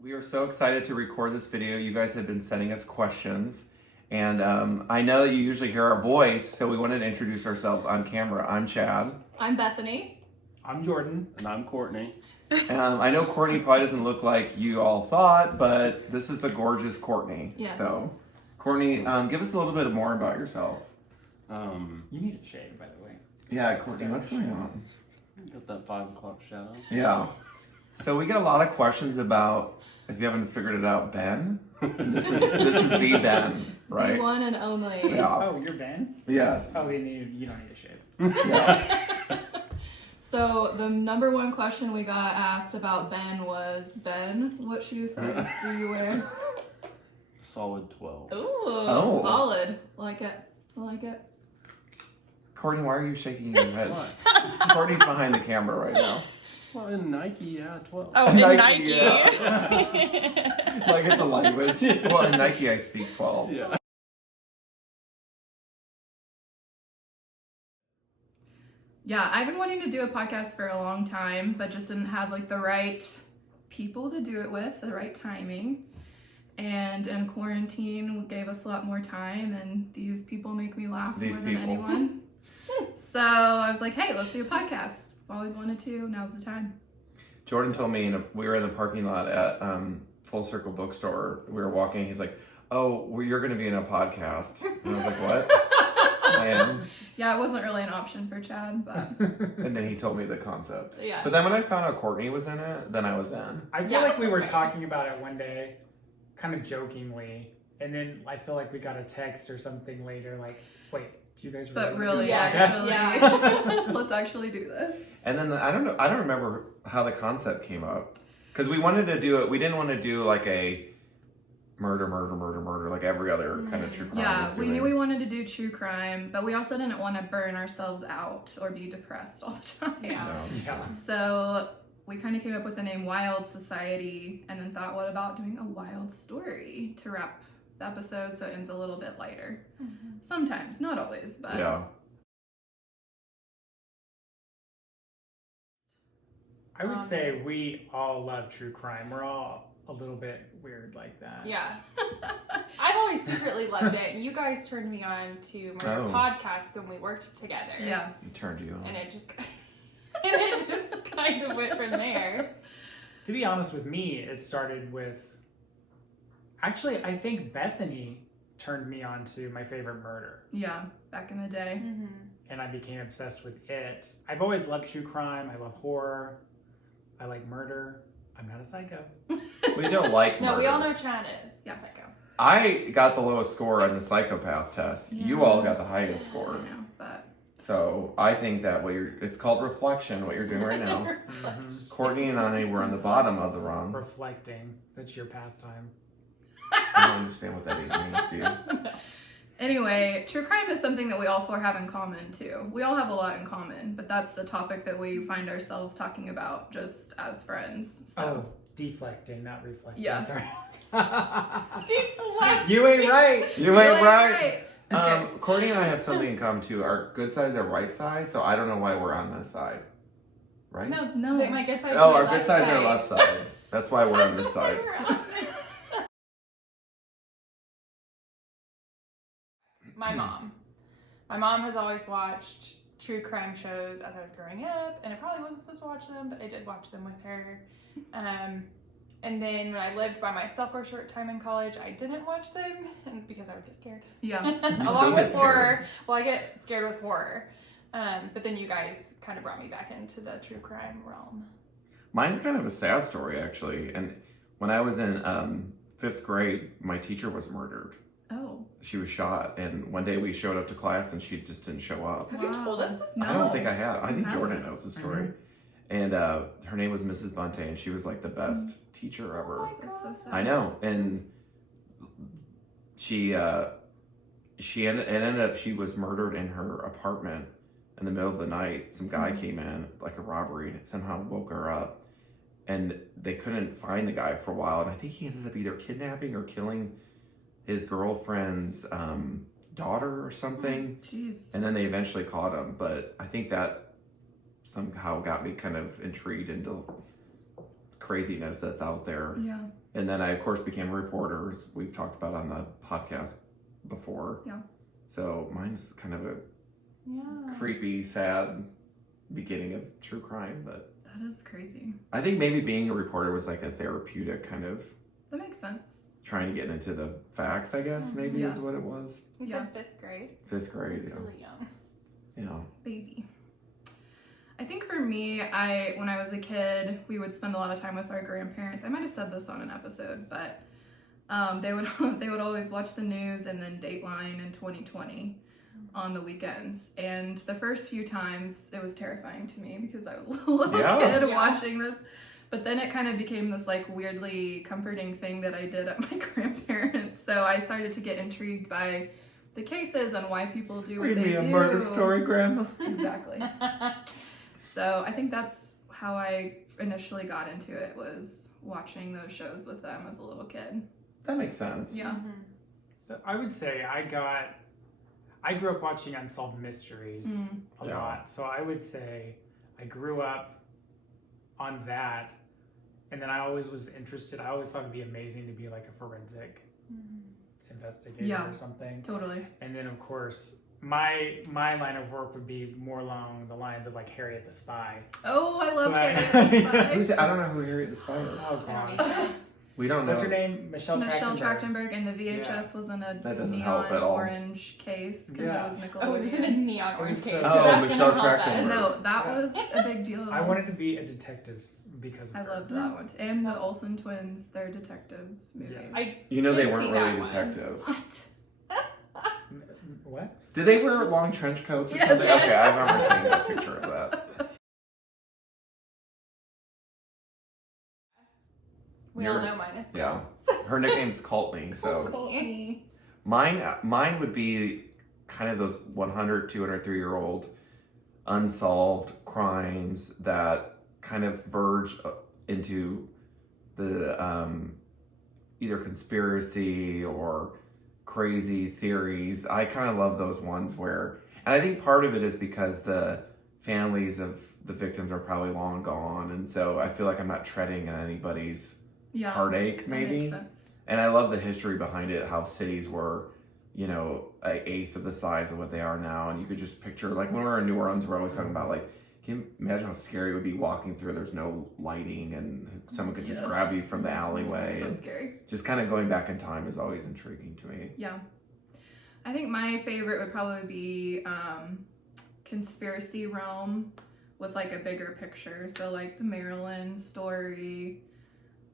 We are so excited to record this video. You guys have been sending us questions. And I know that you usually hear our voice, so we wanted to introduce ourselves on camera. I'm Chad. I'm Bethany. I'm Jordan. And I'm Courtney. I know Courtney probably doesn't look like you all thought, but this is the gorgeous Courtney. Yes. So, Courtney, give us a little bit more about yourself. You need a shave, by the way. Yeah, Courtney, what's going on? Got that 5 o'clock shadow. Yeah. So we get a lot of questions about, if you haven't figured it out, Ben. This is the Ben, right? The one and only. Yeah. Oh, you're Ben? Yes. Oh, you don't need a shave. Yeah. So the number one question we got asked about Ben was, Ben, what shoe size do you wear? Solid 12. Ooh, Oh. solid. Like it. Courtney, why are you shaking your head? What? Courtney's behind the camera right now. Well, in Nike, yeah, 12. Oh, in Nike. Yeah. Like it's a language. Well, in Nike, I speak 12. Yeah. Yeah, I've been wanting to do a podcast for a long time, but just didn't have like the right people to do it with, the right timing. And quarantine gave us a lot more time, and these people make me laugh more than anyone. So I was like, hey, let's do a podcast. Always wanted to, now's the time. Jordan told me we were in the parking lot at Full Circle Bookstore. We were walking. He's like, "Oh, well, you're going to be in a podcast." And I was like, "What?" I am. Yeah, it wasn't really an option for Chad, but And then he told me the concept. yeah. But then when I found out Courtney was in it, then I was in. I feel Yeah, like we were that's right. talking about it one day, kind of jokingly, and then I feel like we got a text or something later, like, wait, do you guys But really really, want to do a podcast? actually, let's actually do this. And then I don't remember how the concept came up. Because we wanted to do it, we didn't want to do like a murder, like every other kind of true crime. Yeah, was we doing. knew we wanted to do true crime, but we also didn't want to burn ourselves out or be depressed all the time. Yeah. No. Yeah. So we kind of came up with the name Wild Society, and then thought, what about doing a wild story to wrap the episode so it ends a little bit lighter? Sometimes, not always, but Yeah. I would say we all love true crime. We're all a little bit weird like that. Yeah. I've always secretly loved it. And you guys turned me on to murder Oh. podcasts when we worked together. yeah. He turned you on. And it just kind of went from there. To be honest with me, it started with... Actually, I think Bethany turned me on to My Favorite Murder, Yeah, back in the day. and I became obsessed with it. I've always loved true crime. I love horror. I like murder. I'm not a psycho. We don't like No, we murder. all know Chad is. Yeah. A psycho. I got the lowest score on the psychopath test. You all got the highest I score. know, but So I think that it's called reflection, what you're doing right now. Courtney and I were on the bottom of the rung. Reflecting. That's your pastime. I don't understand what that even means to you. anyway, true crime is something that we all four have in common too. We all have a lot in common, but that's a topic that we find ourselves talking about just as friends. So Oh, deflecting, not reflecting. Yeah. Sorry. Deflect. You ain't right. You ain't right. Okay. Courtney and I have something in common too. Our good sides are right side, so I don't know why we're on this side. Right? No, No. my good side. Oh, our good sides are left side. That's why we're on this side. My mom. My mom has always watched true crime shows as I was growing up, and I probably wasn't supposed to watch them, but I did watch them with her. And then when I lived by myself for a short time in college, I didn't watch them because I would get scared. Yeah. still Along get with horror. Well, I get scared with horror. But then you guys kind of brought me back into the true crime realm. Mine's kind of a sad story, actually. And when I was in 5th grade, my teacher was murdered. Oh. She was shot, and one day we showed up to class, and she just didn't show up. Have you told us this? No. I don't think I have. I think No. Jordan knows the story. And her name was Mrs. Bunte, and she was like the best teacher Oh ever. my That's so God. sad. I know. And she ended up, she was murdered in her apartment in the middle of the night. Some guy came in, like a robbery, and somehow woke her up. And they couldn't find the guy for a while. And I think he ended up either kidnapping or killing his girlfriend's daughter or something. Jeez. And then they eventually caught him. But I think that somehow got me kind of intrigued into craziness that's out there. Yeah. And then I, of course, became a reporter, as we've talked about on the podcast before. Yeah. So mine's kind of a Yeah. creepy, sad beginning of true crime, but That is crazy. I think maybe being a reporter was like a therapeutic kind of That makes sense. trying to get into the facts, I guess, maybe Yeah. is what it was. You Yeah. said 5th grade. 5th grade, It's yeah. really young. Yeah. Baby. I think for me, when I was a kid, we would spend a lot of time with our grandparents. I might have said this on an episode, but they would they would always watch the news and then Dateline in 2020 on the weekends. And the first few times, it was terrifying to me because I was a little Yeah. kid Yeah. watching this. But then it kind of became this like weirdly comforting thing that I did at my grandparents. So I started to get intrigued by the cases and why people do what Read they me do. a murder story, Grandma. Exactly. So I think that's how I initially got into it, was watching those shows with them as a little kid. That makes sense. Yeah. I would say I grew up watching Unsolved Mysteries a Yeah. lot. So I would say I grew up on that. And then I always was interested. I always thought it'd be amazing to be like a forensic investigator Yeah. or something. Totally. And then of course my line of work would be more along the lines of like Harriet the Spy. Oh, I love But- Harriet the Spy. Who's it? I don't know who Harriet the Spy is. Oh I don't gosh. either. We don't know. What's her name? Michelle Michelle Trachtenberg. Trachtenberg, and the VHS was in a That doesn't help at neon all. orange case because Yeah. it was Nickelodeon. Oh, it was in a neon It orange was case. so- 'cause Oh, that's gonna Michelle help us. Trachtenberg. No, that Yeah. was a big deal. I wanted to be a detective because of I her. loved that one. And the Olsen twins, their detective movies. Yeah. I You know they did weren't see really that one. detectives. What? Did they wear long trench coats or Yes. something? Okay, I remember seeing a picture of that. We all know mine is Yeah. Colts. Her nickname's Courtney, so Courtney. mine would be kind of those 100, 203-year-old unsolved crimes that kind of verge into the either conspiracy or crazy theories. I kind of love those ones where, and I think part of it is because the families of the victims are probably long gone, and so I feel like I'm not treading on anybody's Yeah. heartache, That maybe. makes sense. And I love the history behind it, how cities were, you know, an eighth of the size of what they are now. And you could just picture, like when we were in New Orleans, we're always talking about, like, can you imagine how scary it would be walking through? There's no lighting and someone could just Yes. grab you from the alleyway. So And scary. just kind of going back in time is always intriguing to me. Yeah. I think my favorite would probably be conspiracy realm with like a bigger picture. So like the Maryland story.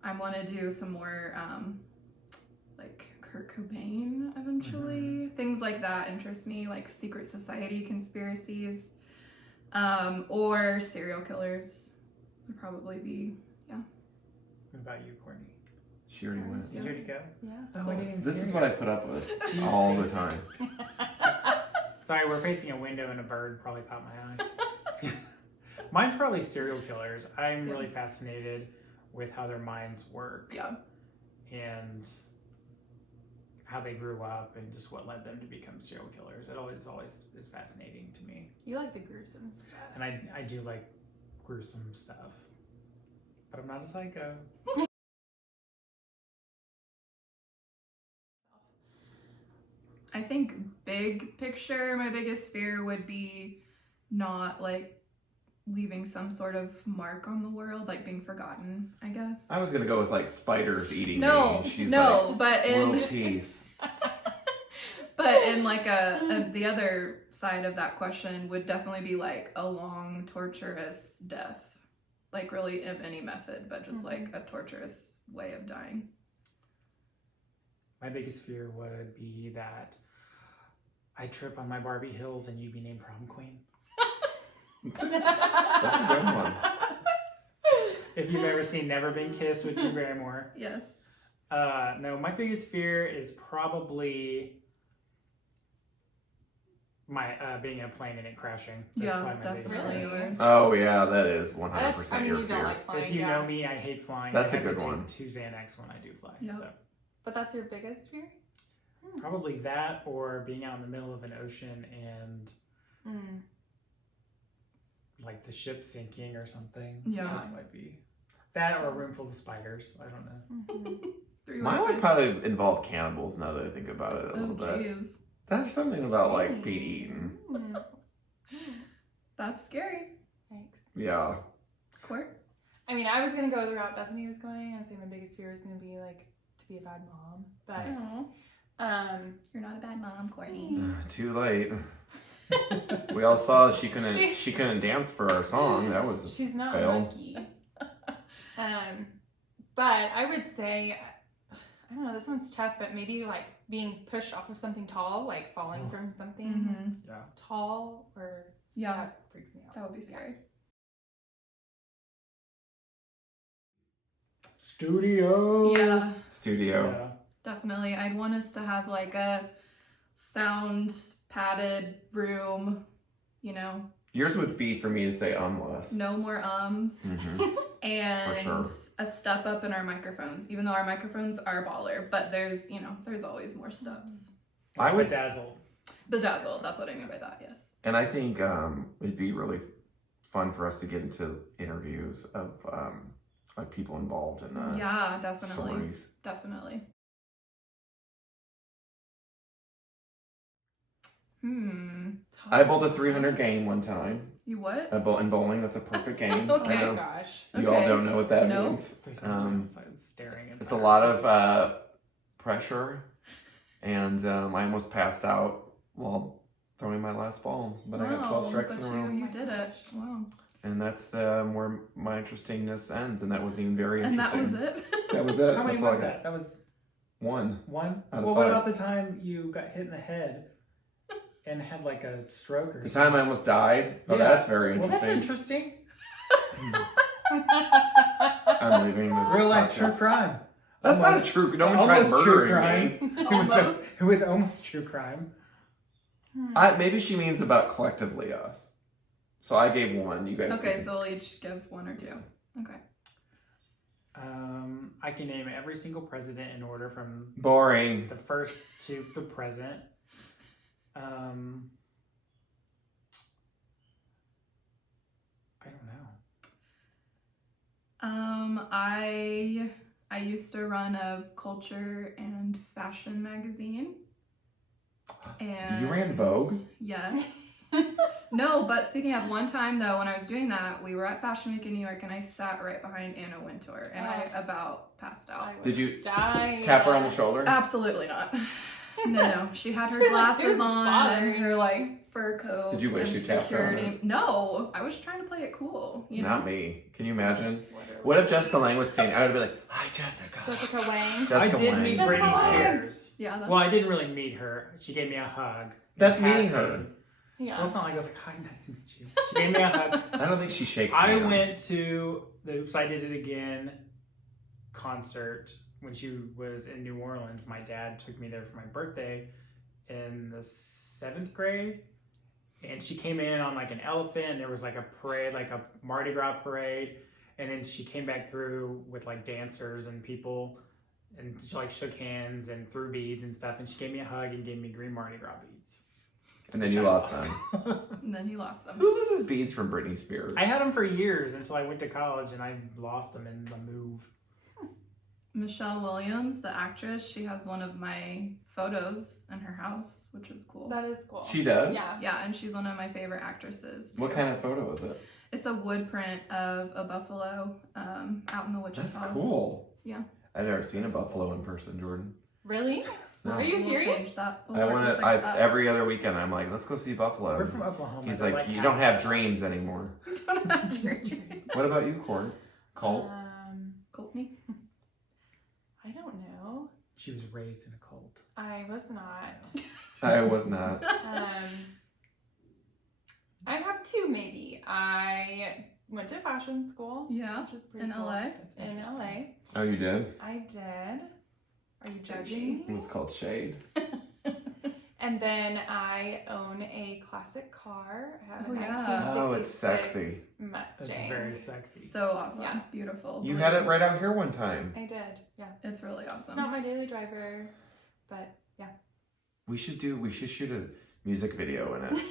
I want to do some more like Kurt Cobain eventually. Things like that interest me, like secret society conspiracies. Or serial killers would probably be, What about you, Courtney? She already went. Did you already go? Yeah. Oh, I didn't This see is it. what I put up with Jeez. all the time. Sorry, we're facing a window and a bird probably caught my eye. Mine's probably serial killers. I'm really fascinated with how their minds work yeah. and how they grew up and just what led them to become serial killers. It always is fascinating to me. You like the gruesome stuff. And I do like gruesome stuff. But I'm not a psycho. I think big picture, my biggest fear would be not like leaving some sort of mark on the world, like being forgotten, I guess. I was going to go with like spiders eating No, me. She's no, like, but world in peace. but in like the other side of that question would definitely be like a long torturous death, like really of any method, but just like a torturous way of dying. My biggest fear would be that I trip on my Barbie hills and you be named prom queen. That's a good one. If you've ever seen Never Been Kissed with Drew Barrymore. Yes. No, my biggest fear is probably my being in a plane and it crashing. That's Yeah, probably my biggest definitely fear. yours. Oh, yeah, that is 100% That's, I mean, your you fear. don't like flying, If you yeah. know me, I hate flying. That's I a have good to one. take 2 Xanax when I do fly. Yep. So But that's your biggest fear? probably that or being out in the middle of an ocean and like the ship sinking or something. Yeah. That might be. That or a room full of spiders. I don't know. Mhm. 3 Mine words. would probably involve cannibals now that I think about it a Oh little bit. jeez, That's something about like Really? being eaten. Mm. that's scary. Thanks. Yeah. Court. I mean, I was gonna go the route Bethany was going. I was saying my biggest fear was gonna be like to be a bad mom, but Aw, you're not a bad mom, Courtney. Too late. We all saw she couldn't dance for our song. That was she's not fail. lucky. But I would say, I don't know, this one's tough, but maybe like being pushed off of something tall, like falling from something Mm-hmm. Yeah. tall, or Yeah, that freaks me out. that would be scary. Studio. Yeah, Studio. Yeah. definitely. I'd want us to have like a sound padded room, you know, Yours would be for me to say less. no more ums. Mhm. And For sure. a step up in our microphones, even though our microphones are baller, but there's always more steps. I would, Bedazzled. Bedazzled, that's what I mean by that, yes. and I think it'd be really fun for us to get into interviews of like people involved in the Yeah, definitely. stories. Definitely. I bowled a 300 game one time. You what? In bowling, that's a perfect game. Okay. I Oh know my gosh. you all Okay. don't know what that Nope. means. There's someone outside staring at It's a lot of pressure, and I almost passed out while throwing my last ball, but I got 12 strikes in a but row. you did it. Wow. And that's where my interestingness ends, and that wasn't even very And that interesting. was it. That was it. How many That's all was I got. that? That was One. one? Out of Well, what five. about the time you got hit in the head and had like a stroke or The something? time I almost died. Oh, Yeah. that's very Well, that's interesting. interesting. I'm leaving this. Real life true podcast. crime. That's not Almost- true. No one tried almost true murdering me. crime. Almost. It was almost true crime. Maybe she means about collectively us. So I gave one. You guys. Okay, can- so we'll each give one or two. Okay. I can name every single president in order from Boring. the first to the present. I don't know. I used to run a culture and fashion magazine. And You ran Vogue? Yes. No, but speaking of one time though, when I was doing that, we were at Fashion Week in New York and I sat right behind Anna Wintour and I about passed out. I would Did you die. tap her on the shoulder? Absolutely not. No. She had her She's like, glasses "Who's on bothering and her like fur coat. Did you wish and you tapped her on security. No, I was trying to play it cool. You know? Not me. Can you imagine? Literally. What if Jessica Lange was standing? I would be like, "Hi, Jessica." Jessica Wang. Jessica I did Lange. meet Jessica Britney Lange. Spears. Yeah. That's Well, I didn't really meet her. She gave me a hug. That's in meeting passing. her. Yeah. Well, it's not like I was like, "Hi, nice to meet you." She gave me a hug. I don't think she shakes I hands. went to the Oops, I Did It Again concert when she was in New Orleans. My dad took me there for my birthday in the 7th grade. And she came in on like an elephant, and there was like a parade, like a Mardi Gras parade. And then she came back through with like dancers and people, and she like shook hands and threw beads and stuff. And she gave me a hug and gave me green Mardi Gras beads. And then you lost them. And then he lost them. Who loses beads from Britney Spears? I had them for years until I went to college, and I lost them in the move. Michelle Williams, the actress, she has one of my photos in her house, which is cool. That is cool. She does? Yeah. Yeah, and she's one of my favorite actresses. What kind of photo is it? It's a wood print of a buffalo out in the Wichita. That's cool. Yeah. I've never seen a buffalo in person, Jordan. Really? No. Are you We'll serious? change that. I want We'll to. fix that. Every other weekend, I'm like, let's go see We're buffalo. from Oklahoma. He's They're like, you cow don't have stuff." dreams anymore. Don't have your dream. What about you, Court? Colt? Courtney? I don't know. She was raised in a cult. I was not. I was not. I have two maybe. I went to fashion school. Yeah. Which is pretty In cool. LA? That's In interesting. LA. Oh, you did? I did. Are you judging? It was called Shade. And then I own a classic car. I have a Oh, yeah. 1966 Oh, it's sexy. That's Mustang. very sexy. So awesome. Yeah. Beautiful. You had it right out here one time. I did. Yeah. It's really awesome. It's not my daily driver, but yeah. We should shoot a music video in it.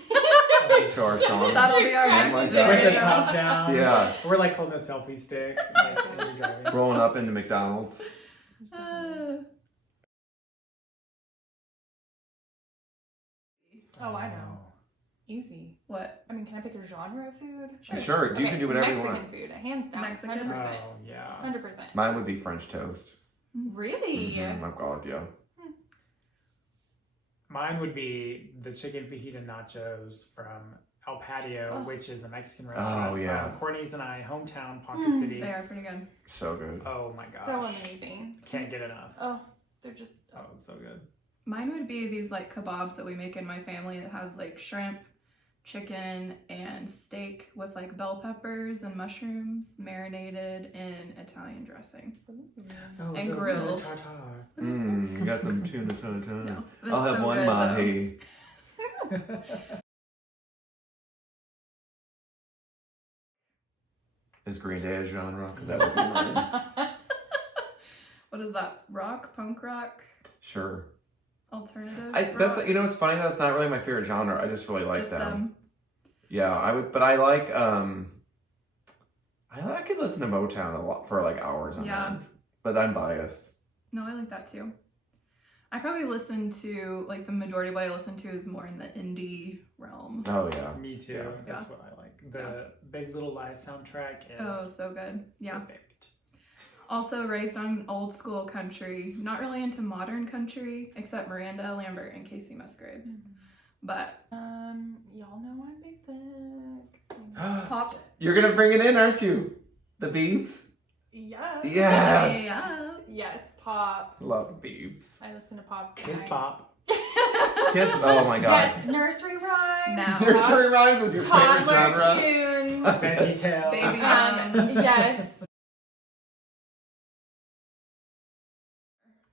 to our songs. That'll be our Something next like video. that. With the top down. Yeah. We're like holding a selfie stick. Like, as you're driving. Rolling up into McDonald's. Oh, I know. Easy. What? I mean, can I pick a genre of food? Sure, you can do whatever you Mexican want. food, hands down. Mexican? 100%. Oh, yeah. 100%. Mine would be French toast. Really? Mhm, oh God, yeah. Mine would be the chicken fajita nachos from El Patio, which is a Mexican restaurant yeah. from Courtney's and I, hometown, Ponca City. They are pretty good. So good. Oh my gosh. So amazing. Can't get enough. Oh, they're just. Oh, it's so good. Mine would be these like kebabs that we make in my family that has like shrimp, chicken, and steak with like bell peppers and mushrooms marinated in Italian dressing. Oh, And little grilled. tuna tartare. You got some tuna. No, it's I'll have so one good, mahi. Is Green Day a genre? Because that would be mine. What is that? Rock? Punk rock? Sure. Alternative? That's rock? you know it's funny that's not really my favorite genre. I just really like Just them. Yeah, I would, but I like I could listen to Motown a lot for like hours on Yeah. end. But I'm biased. No, I like that too. I probably listen to, like, the majority of what I listen to is more in the indie realm. Oh yeah. Me too. Yeah. That's what I like. The Big Little Lies soundtrack is Oh, so good. Yeah. perfect. Also raised on old school country. Not really into modern country, except Miranda Lambert and Casey Musgraves. But Y'all know I'm basic. pop. You're gonna bring it in, aren't you? The Beebs? Yes. Yes. Yeah. Yes, pop. Love Beebs. I listen to pop. Kids pop. Kids, oh my god. Yes, nursery rhymes. Now. Nursery rhymes is your favorite Toddler genre? tunes. Veggie Tales. Baby Young. Yes.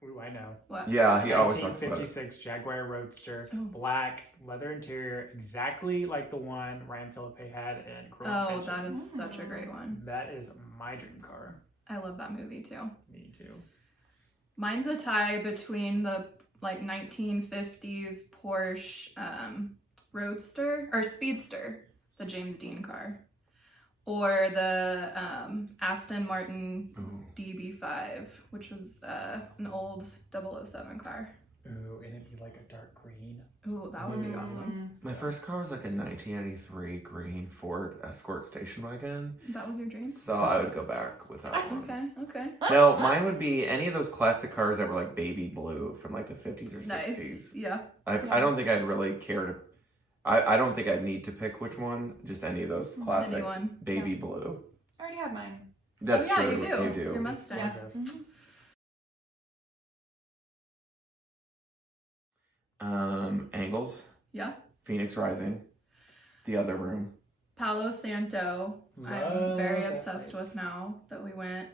Ooh, I know. What? Yeah, he always talks about it. 1956 Jaguar Roadster, Oh. black leather interior, exactly like the one Ryan Philippe had in Cruel Oh, Intentions. that is such a great one. That is my dream car. I love that movie too. Me too. Mine's a tie between the like 1950s Porsche Roadster or Speedster, the James Dean car, or the Aston Martin Ooh. DB5, which was an old 007 car. Ooh, and it'd be like a dark green. Ooh, that would be awesome. My first car was like a 1993 green Ford Escort station wagon. That was your dream? So I would go back with that one. Okay. No, mine would be any of those classic cars that were like baby blue from like the 50s or 60s. Nice. Yeah. I don't think I'd really care to. I don't think I'd need to pick which one. Just any of those classic Anyone. baby blue. I already have mine. That's oh, yeah, true. you do. Your It's Mustang. gorgeous. Mhm. Angles. Yeah. Phoenix Rising. The Other Room. Palo Santo. I'm Love very that obsessed place. with now that we went.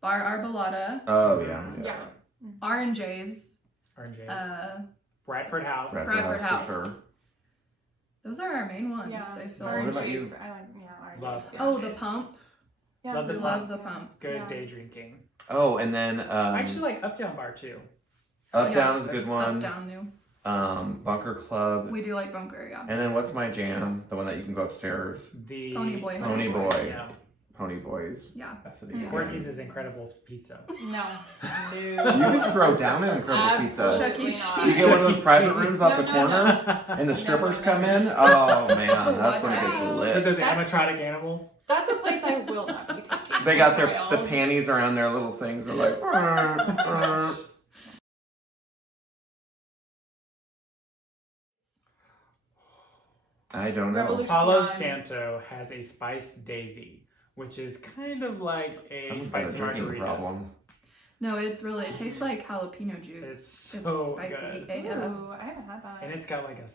Bar Arbolada. Oh yeah. Yeah. R&J's. Oranges. Bradford Bradford House. Bradford for House. sure. Those are our main ones, Yeah. I feel What like. about you? I like, yeah, Love RJs. Oh, the pump. Yeah. Love the Who pump. loves the pump? Good Yeah. day drinking. Oh, and then I actually like Up Down Bar too. Up Yeah. Down is a good Up, one. down, new. Bunker Club. We do like Bunker, yeah. And then what's my jam? The one that you can go upstairs. The Pony Boy. Pony Boy. Yeah. Pony Boys. Yeah. That's the Mhm. Courtney's is incredible pizza. No. You can throw down an incredible pizza. Absolutely Chuck E. not. You get one of Chuck E. those private Cheese. rooms off the No, corner, and the strippers come in. Oh man, that's when it gets Watch With lit. those That's- animatronic animals. That's a place I will not be taking. They my got the child. panties around their little things. They're like. I don't know. Revolution. Palo Slime. Santo has a spiced daisy, which is kind of like a Someone's got a spicy drinking margarita. problem. No, it tastes like jalapeno juice. It's It's so spicy good. AF. Ooh, I haven't had that. And it's got like a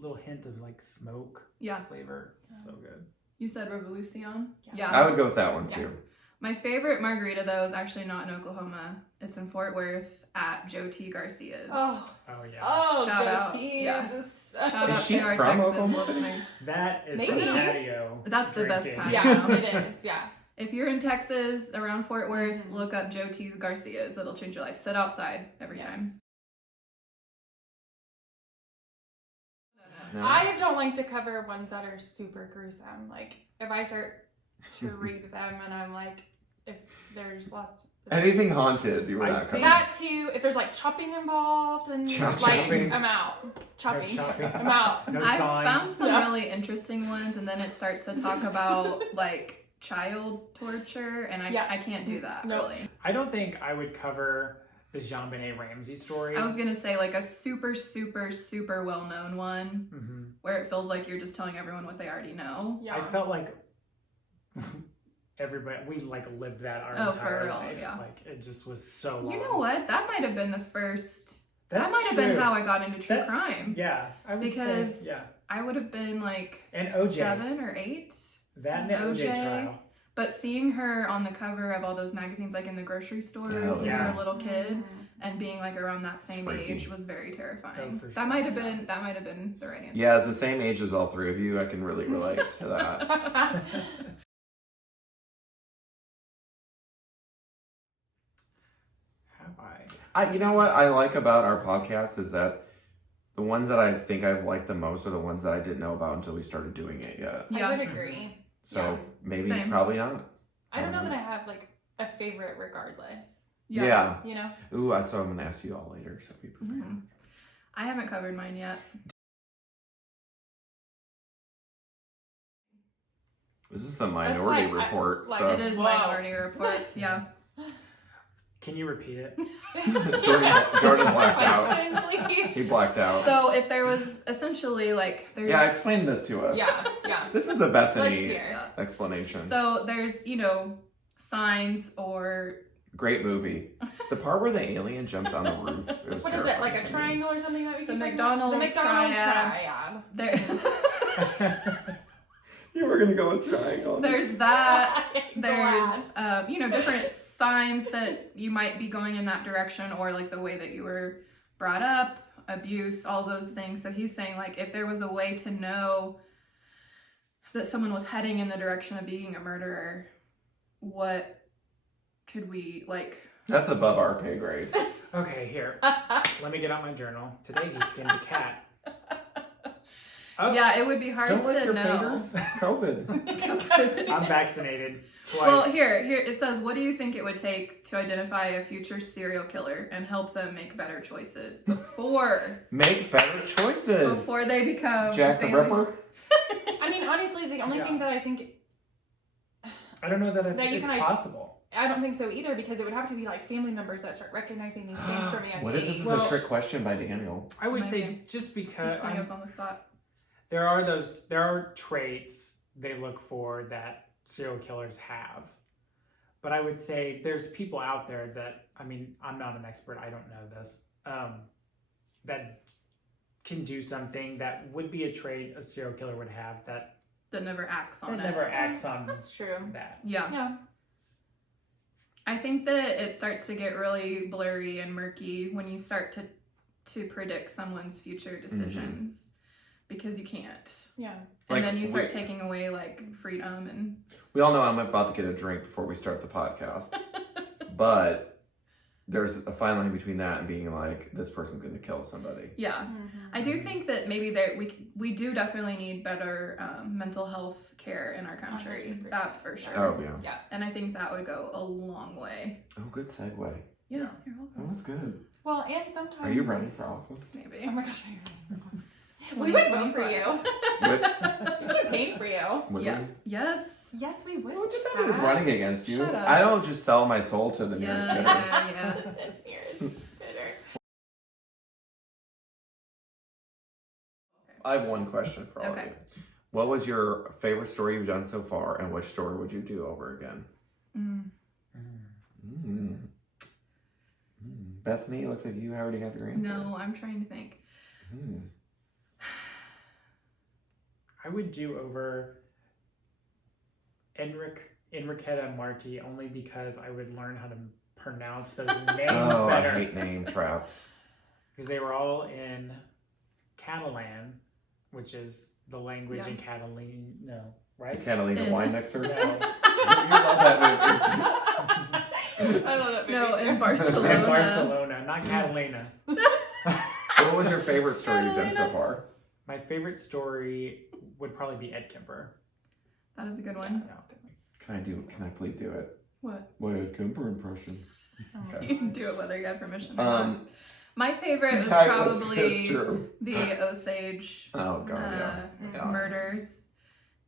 little hint of like smoke Yeah. flavor. So good. You said Revolucion? Yeah. I would go with that one Yeah. too. My favorite margarita, though, is actually not in Oklahoma. It's in Fort Worth at Joe T. Garcia's. Oh, Oh yeah. oh, Shout out. Joe T's Yeah. is Shout Is out she to our from Texas Oklahoma City? listeners. That is Maybe. the patio. That's the best drinking. patio. yeah, it is. Yeah. If you're in Texas, around Fort Worth, Mhm. look up Joe T's Garcia's. It'll change your life. Sit outside every time. Yes. No? I don't like to cover ones that are super gruesome. Like, if I start to read them and I'm like, if there's lots... Anything haunted, you were I not think- covering. That too, if there's like chopping involved and Chopping. I'm out. Chopping. No chopping. I'm out. No I've sawing. found some Yeah. really interesting ones, and then it starts to talk about like child torture, and I can't do that Nope. really. I don't think I would cover the Jean-Benet Ramsey story. I was gonna say like a super, super, super well-known one Mhm. where it feels like you're just telling everyone what they already know. Yeah. I felt like everybody, we like lived that our Oh, for entire real, life. yeah. Like it just was so long. You know what? That might have been the first. That That's might have been true. how I got into true That's- crime. Yeah, I would Because say, yeah. I would have been like And OJ. 7 or 8. That and the OJ OJ. trial. But seeing her on the cover of all those magazines, like in the grocery stores Oh, when yeah. you were a little kid, Mhm. and being like around that same Freaky. age was very terrifying. Oh, for That sure. might have been the right answer. Yeah, as the same age as all three of you, I can really relate to that. Have I? You know what I like about our podcast is that the ones that I think I've liked the most are the ones that I didn't know about until we started doing it yet. Yeah. I would agree. So Yeah. maybe, Same. probably not. I don't know that I have like a favorite regardless. Yeah. You know? Ooh, that's what I'm gonna ask you all later. So be prepared. Mhm. I haven't covered mine yet. This is a minority like- report. like so It is Whoa. Minority Report. Yeah. Can you repeat it? Jordan blacked out. Question, please. He blacked out. So if there was essentially like there's Yeah, explain this to us. Yeah. This is a Let's Bethany hear. Yeah. explanation. So there's, signs or Great movie. The part where the alien jumps on the roof. It was What is it, like a terrifying to me. triangle or something that we The can McDonald's The McDonald's triad. triad. there You were gonna go with triangle. there's that. Glad. There's different signs that you might be going in that direction, or like the way that you were brought up, abuse, all those things. So he's saying like if there was a way to know that someone was heading in the direction of being a murderer, what could we like? That's above our pay grade. Okay, here. Let me get out my journal. Today he skinned a cat. Oh, Yeah, it would be hard Don't lick to your know. fingers. COVID. I'm vaccinated twice. Well, here it says, what do you think it would take to identify a future serial killer and help them make better choices before Make better choices. before they become Jack the Ripper. I mean, honestly, the only Yeah. thing that I think I don't know that That you it's can- possible. I don't think so either, because it would have to be like family members that start recognizing these things from a young What if this age. is Well- a trick question by Daniel? I would Maybe. say just because He's putting us on the spot. there are traits they look for that serial killers have. But I would say there's people out there that, I mean, I'm not an expert, I don't know this, that can do something that would be a trait a serial killer would have that That never acts on it. never acts on That's true. that. Yeah. Yeah. I think that it starts to get really blurry and murky when you start to predict someone's future decisions because you can't. Yeah. And Like, then you start we- taking away like freedom and We all know I'm about to get a drink before we start the podcast, but there's a fine line between that and being like, this person's going to kill somebody. yeah. I do think that maybe we do definitely need better mental health care in our country. 100%. That's for sure. Oh yeah. Yeah. And I think that would go a long way. Oh, good segue. Yeah, you're That welcome. was good. Well, and sometimes. Are you running for office? Maybe. Oh my gosh, are you running? We would vote for you. Would, We campaign for you. would Yeah. we? Yes. Yes, we would. Who is running against you? Shut up. I don't just sell my soul to the nearest bidder. Yeah. Here's bitter. I have one question for all Okay. of you. What was your favorite story you've done so far, and which story would you do over again? Mm. Mm. Bethany, looks like you already have your answer. No, I'm trying to think. Mm. I would do over Enriqueta Marti only because I would learn how to pronounce those names Oh, I better. hate name traps. Because they were all in Catalan, which is the language Yeah. in Catalan. No, right? Catalina In- wine mixer. No. You love that I love that movie. No, too. in Barcelona. In Barcelona, not Catalina. movie. What was your favorite story you've done so far? My favorite story would probably be Ed Kemper. That is a good one. Yeah, Can I please do it? What? My Ed Kemper impression. You can do it whether you have permission or not. My favorite was that's probably true. the Osage Oh god, yeah. murders.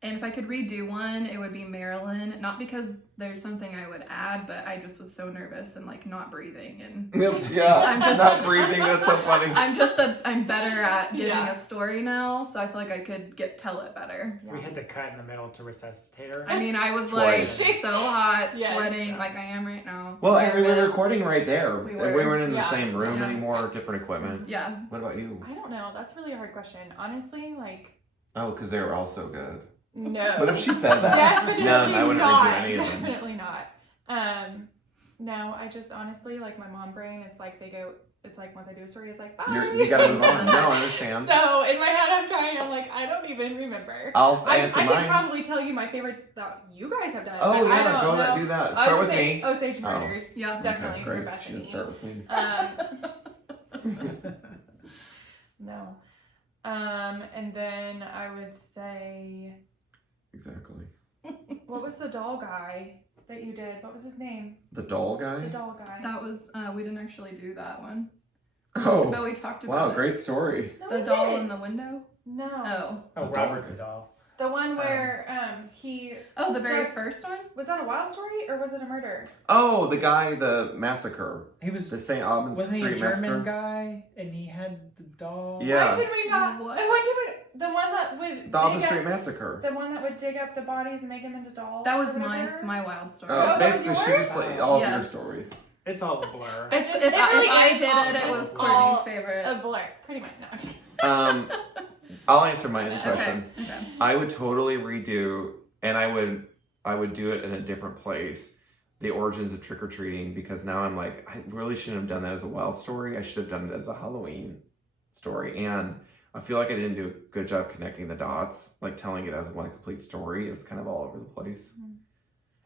And if I could redo one, it would be Maryland. Not because there's something I would add, but I just was so nervous and like not breathing and Yeah, I'm just- not breathing. That's so funny. I'm better at giving Yeah. a story now, so I feel like I could tell it better. We had to cut in the middle to resuscitate her. I mean, I was like Twice. so hot, Yes. sweating like I am right now. Well, and we were Nervous. recording right there. We We, were. weren't in the Yeah. same room Yeah. anymore. Different equipment. Yeah. What about you? I don't know. That's really a hard question. Honestly, like, Oh, because they were all so good. no. What if she said that? Definitely No, I wouldn't not. redo any of them. Definitely not. No, I just honestly, like, my mom brain, it's like once I do a story, it's like, bye. You gotta move on. No, I understand. So in my head, I'm like, I don't even remember. I'll I answer can mine. probably tell you my favorites that you guys have done. Oh but I yeah, don't go know. do that. I Start was with gonna say me. Osage Murders. Yeah. Definitely Okay, for great. She Bethany. should start with me. No. And then I would say, Exactly. what was the doll guy that you did? What was his name? The doll The guy. doll guy. That was we didn't actually do that one. Oh, But we talked about wow, it. great story. No, The we doll didn't. in the window? No. Oh. Oh, The Robert dog. the doll. The one where he Oh, the very Did- first one? was that a wild story or was it a murder? Oh, the guy, the massacre, He was. the St. Albans Wasn't he a Street German massacre. guy? And he had the doll. Yeah. Why did we not? What? And why did we? The one that would The Albans dig Street up, massacre. the one that would dig up the bodies and make them into dolls. That was or whatever? my wild story. Oh, that was Basically, she yours? just like all Yeah. of your stories. It's all a blur. If, It if, I, really if I is did all it, it just was all Courtney's favorite. A blur, pretty much. No, I'm just kidding. I'll answer my own Okay. question. Okay. I would totally redo, and I would do it in a different place. The origins of trick or treating, because now I'm like, I really shouldn't have done that as a wild story. I should have done it as a Halloween story, and I feel like I didn't do a good job connecting the dots, like telling it as one complete story. It was kind of all over the place. Mhm.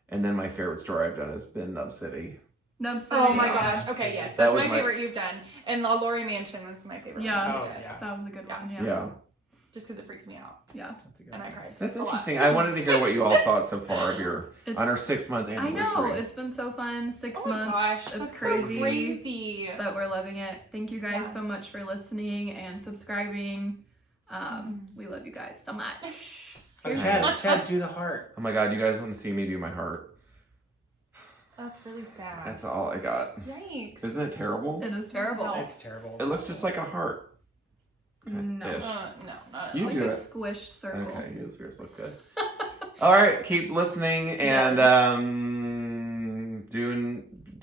And then my favorite story I've done has been Nub City. Nub City. Oh my gosh. Okay, yes, That that's was my my- favorite you've done. And La Laurie Mansion was my favorite Yeah. one Oh, you did. yeah. That was a good one. Yeah, Yeah. Just because it freaked me out Yeah. That's a good and I one. cried. that's a lot. interesting. I wanted to hear what you all thought so far of your It's, on our 6-month I anniversary. know. It's been so fun. 6 Oh my months. gosh, It's that's crazy. So crazy. But we're loving it. Thank you guys Yeah. so much for listening and subscribing. We love you guys so much. Oh, Here's- Chad, do the heart. Oh my god, you guys want to see me do my heart? That's really sad. That's all I got. Yikes. Isn't it terrible? It is terrible. It's terrible. It looks just like a heart. No. Ish. No, not at You all. Like do a it. squish circle. Okay, yours look good. All right, keep listening and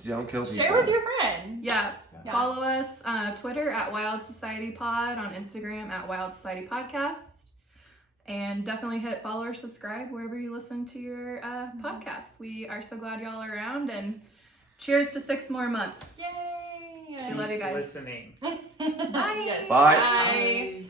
don't kill people. Share with your friends. Yeah. Yeah. Follow us Twitter at Wild Society Pod, on Instagram at Wild Society Podcast. And definitely hit follow or subscribe wherever you listen to your podcasts. We are so glad y'all are around, and cheers to 6 more months. Yay! We love you guys. Listening. Bye. Bye. Bye.